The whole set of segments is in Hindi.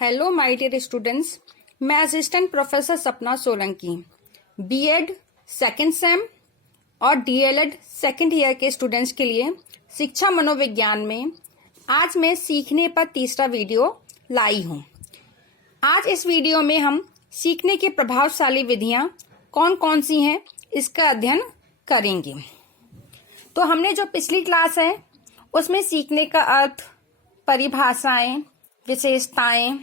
हेलो माय डियर स्टूडेंट्स, मैं असिस्टेंट प्रोफेसर सपना सोलंकी बीएड सेकेंड सेम और डीएलएड सेकेंड ईयर के स्टूडेंट्स के लिए शिक्षा मनोविज्ञान में आज मैं सीखने पर तीसरा वीडियो लाई हूं। आज इस वीडियो में हम सीखने की प्रभावशाली विधियां कौन कौन सी हैं इसका अध्ययन करेंगे। तो हमने जो पिछली क्लास है उसमें सीखने का अर्थ, परिभाषाएं, विशेषताएं,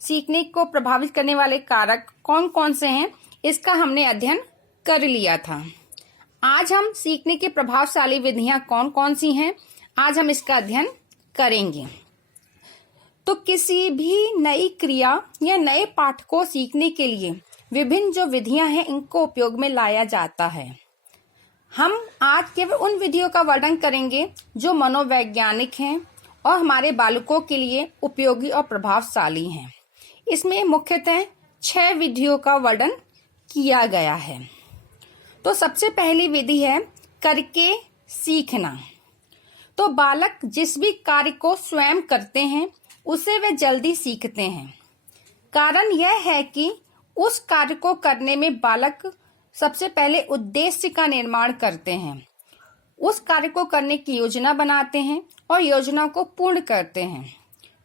सीखने को प्रभावित करने वाले कारक कौन कौन से हैं इसका हमने अध्ययन कर लिया था। आज हम सीखने की प्रभावशाली विधियां कौन कौन सी हैं आज हम इसका अध्ययन करेंगे। तो किसी भी नई क्रिया या नए पाठ को सीखने के लिए विभिन्न जो विधियां हैं इनको उपयोग में लाया जाता है। हम आज केवल उन विधियों का वर्णन करेंगे जो मनोवैज्ञानिक हैं और हमारे बालकों के लिए उपयोगी और प्रभावशाली हैं। इसमें मुख्यतः 6 विधियों का वर्णन किया गया है। तो सबसे पहली विधि है करके सीखना। तो बालक जिस भी कार्य को स्वयं करते हैं उसे वे जल्दी सीखते हैं। कारण यह है कि उस कार्य को करने में बालक सबसे पहले उद्देश्य का निर्माण करते हैं, उस कार्य को करने की योजना बनाते हैं और योजना को पूर्ण करते हैं।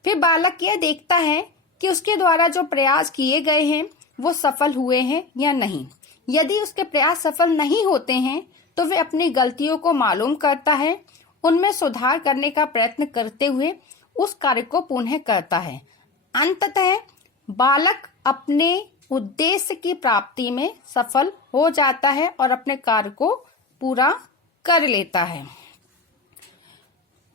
फिर बालक यह देखता है कि उसके द्वारा जो प्रयास किए गए हैं वो सफल हुए हैं या नहीं। यदि उसके प्रयास सफल नहीं होते हैं तो वे अपनी गलतियों को मालूम करता है, उनमें सुधार करने का प्रयत्न करते हुए उस कार्य को पुनः करता है। अंततः बालक अपने उद्देश्य की प्राप्ति में सफल हो जाता है और अपने कार्य को पूरा कर लेता है।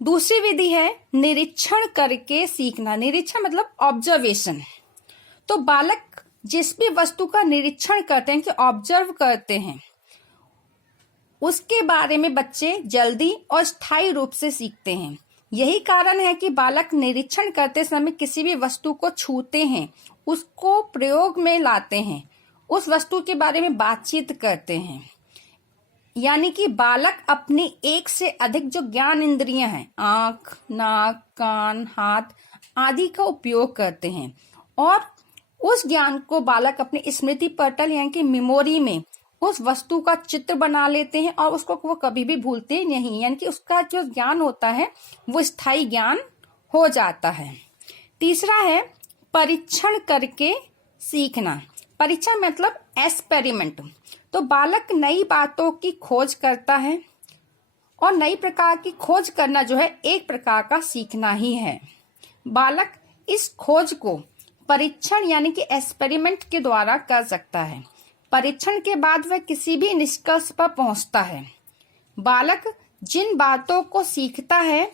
दूसरी विधि है निरीक्षण करके सीखना। निरीक्षण मतलब ऑब्जर्वेशन। तो बालक जिस भी वस्तु का निरीक्षण करते हैं कि ऑब्जर्व करते हैं उसके बारे में बच्चे जल्दी और स्थायी रूप से सीखते हैं। यही कारण है कि बालक निरीक्षण करते समय किसी भी वस्तु को छूते हैं, उसको प्रयोग में लाते हैं, उस वस्तु के बारे में बातचीत करते हैं। यानी कि बालक अपनी एक से अधिक जो ज्ञान इंद्रियां हैं, आंख, नाक, कान, हाथ आदि का उपयोग करते हैं और उस ज्ञान को बालक अपनी स्मृति पटल यानी कि मेमोरी में उस वस्तु का चित्र बना लेते हैं और उसको वो कभी भी भूलते नहीं। यानी कि उसका जो ज्ञान होता है वो स्थायी ज्ञान हो जाता है। तीसरा है परीक्षण करके सीखना। परीक्षण मतलब एक्सपेरिमेंट। तो बालक नई बातों की खोज करता है और नई प्रकार की खोज करना जो है एक प्रकार का सीखना ही है। बालक इस खोज को परीक्षण यानी कि एक्सपेरिमेंट के द्वारा कर सकता है। परीक्षण के बाद वह किसी भी निष्कर्ष पर पहुंचता है। बालक जिन बातों को सीखता है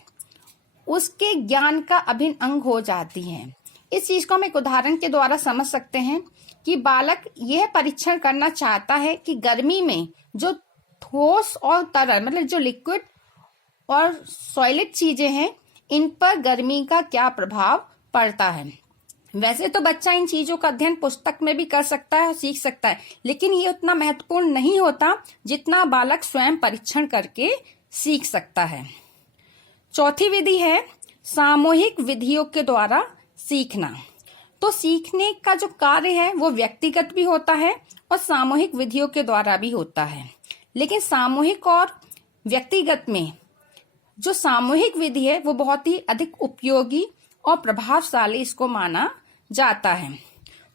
उसके ज्ञान का अभिन्न अंग हो जाती है। इस चीज को हम एक उदाहरण के द्वारा समझ सकते हैं कि बालक यह परीक्षण करना चाहता है कि गर्मी में जो ठोस और तरल मतलब जो लिक्विड और सॉलिड चीजें हैं इन पर गर्मी का क्या प्रभाव पड़ता है। वैसे तो बच्चा इन चीजों का अध्ययन पुस्तक में भी कर सकता है और सीख सकता है, लेकिन ये उतना महत्वपूर्ण नहीं होता जितना बालक स्वयं परीक्षण करके सीख सकता है। चौथी विधि है सामूहिक विधियों के द्वारा सीखना। तो सीखने का जो कार्य है वो व्यक्तिगत भी होता है और सामूहिक विधियों के द्वारा भी होता है। लेकिन सामूहिक और व्यक्तिगत में जो सामूहिक विधि है वो बहुत ही अधिक उपयोगी और प्रभावशाली इसको माना जाता है।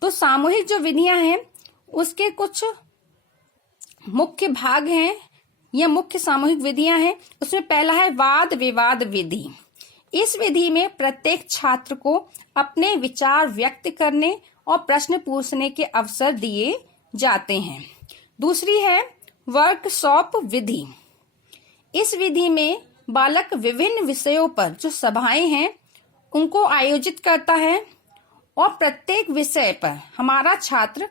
तो सामूहिक जो विधियां हैं उसके कुछ मुख्य भाग हैं या मुख्य सामूहिक विधियां हैं। उसमें पहला है वाद विवाद विधि। इस विधि में प्रत्येक छात्र को अपने विचार व्यक्त करने और प्रश्न पूछने के अवसर दिए जाते हैं। दूसरी है वर्कशॉप विधि। इस विधि में बालक विभिन्न विषयों पर जो सभाएं हैं उनको आयोजित करता है और प्रत्येक विषय पर हमारा छात्र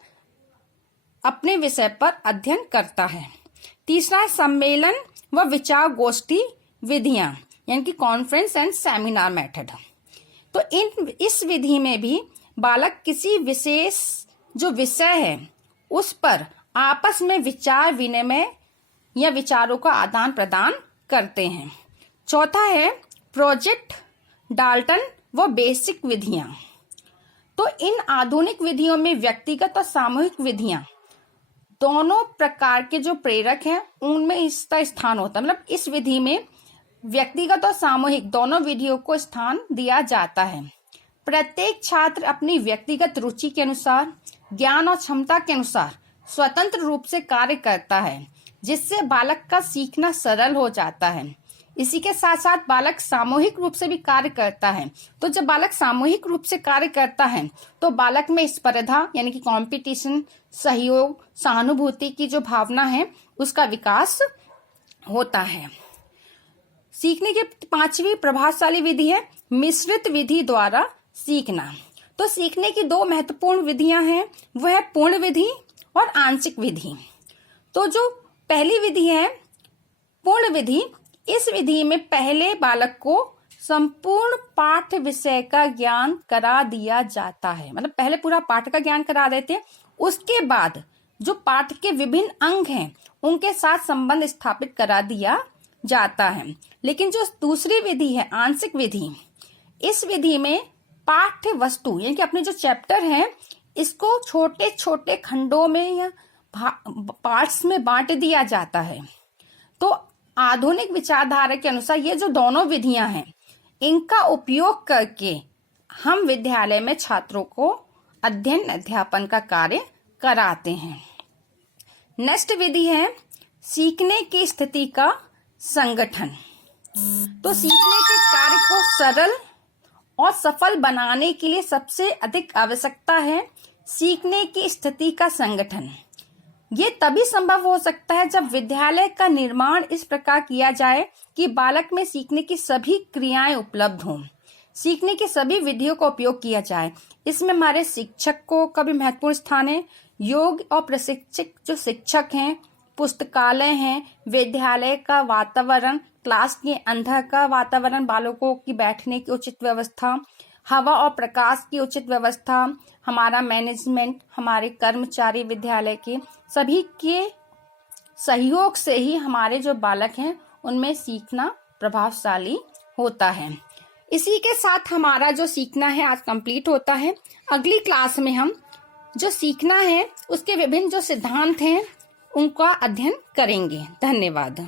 अपने विषय पर अध्ययन करता है। तीसरा है सम्मेलन व विचार गोष्ठी विधियां यानी कि कॉन्फ्रेंस एंड सेमिनार मेथड। तो इस विधि में भी बालक किसी विशेष जो विषय है उस पर आपस में विचार विनिमय या विचारों का आदान प्रदान करते हैं। चौथा है प्रोजेक्ट डाल्टन व बेसिक विधियां। तो इन आधुनिक विधियों में व्यक्तिगत और सामूहिक विधियां दोनों प्रकार के जो प्रेरक हैं उनमें इसका स्थान होता है। मतलब इस विधि में व्यक्तिगत और सामूहिक दोनों विधियों को स्थान दिया जाता है। प्रत्येक छात्र अपनी व्यक्तिगत रुचि के अनुसार, ज्ञान और क्षमता के अनुसार स्वतंत्र रूप से कार्य करता है, जिससे बालक का सीखना सरल हो जाता है। इसी के साथ साथ बालक सामूहिक रूप से भी कार्य करता है। तो जब बालक सामूहिक रूप से कार्य करता है तो बालक में स्पर्धा यानी कि कंपटीशन, सहयोग, सहानुभूति की जो भावना है उसका विकास होता है। सीखने की 5वीं प्रभावशाली विधि है मिश्रित विधि द्वारा सीखना। तो सीखने की 2 महत्वपूर्ण विधियां हैं, वह है पूर्ण विधि और आंशिक विधि। तो जो पहली विधि है पूर्ण विधि, इस विधि में पहले बालक को संपूर्ण पाठ्य विषय का ज्ञान करा दिया जाता है। मतलब पहले पूरा पाठ का ज्ञान करा देते हैं, उसके बाद जो पाठ के विभिन्न अंग हैं उनके साथ संबंध स्थापित करा दिया जाता है। लेकिन जो दूसरी विधि है आंशिक विधि, इस विधि में पाठ्य वस्तु यानी कि अपने जो चैप्टर है इसको छोटे छोटे खंडों में या पार्ट्स में बांट दिया जाता है। तो आधुनिक विचारधारा के अनुसार ये जो दोनों विधियां हैं इनका उपयोग करके हम विद्यालय में छात्रों को अध्ययन अध्यापन का कार्य कराते हैं। नेक्स्ट विधि है सीखने की स्थिति का संगठन। तो सीखने के कार्य को सरल और सफल बनाने के लिए सबसे अधिक आवश्यकता है सीखने की स्थिति का संगठन। ये तभी संभव हो सकता है जब विद्यालय का निर्माण इस प्रकार किया जाए कि बालक में सीखने की सभी क्रियाएं उपलब्ध हों, सीखने की सभी विधियों का उपयोग किया जाए। इसमें हमारे शिक्षकों का भी महत्वपूर्ण स्थान है। योग और प्रशिक्षक जो शिक्षक हैं, पुस्तकालय हैं, विद्यालय का वातावरण, क्लास के अंदर का वातावरण, बालकों की बैठने की उचित व्यवस्था, हवा और प्रकाश की उचित व्यवस्था, हमारा मैनेजमेंट, हमारे कर्मचारी विद्यालय के सभी के सहयोग से ही हमारे जो बालक हैं उनमें सीखना प्रभावशाली होता है। इसी के साथ हमारा जो सीखना है आज कंप्लीट होता है। अगली क्लास में हम जो सीखना है उसके विभिन्न जो सिद्धांत हैं उनका अध्ययन करेंगे। धन्यवाद।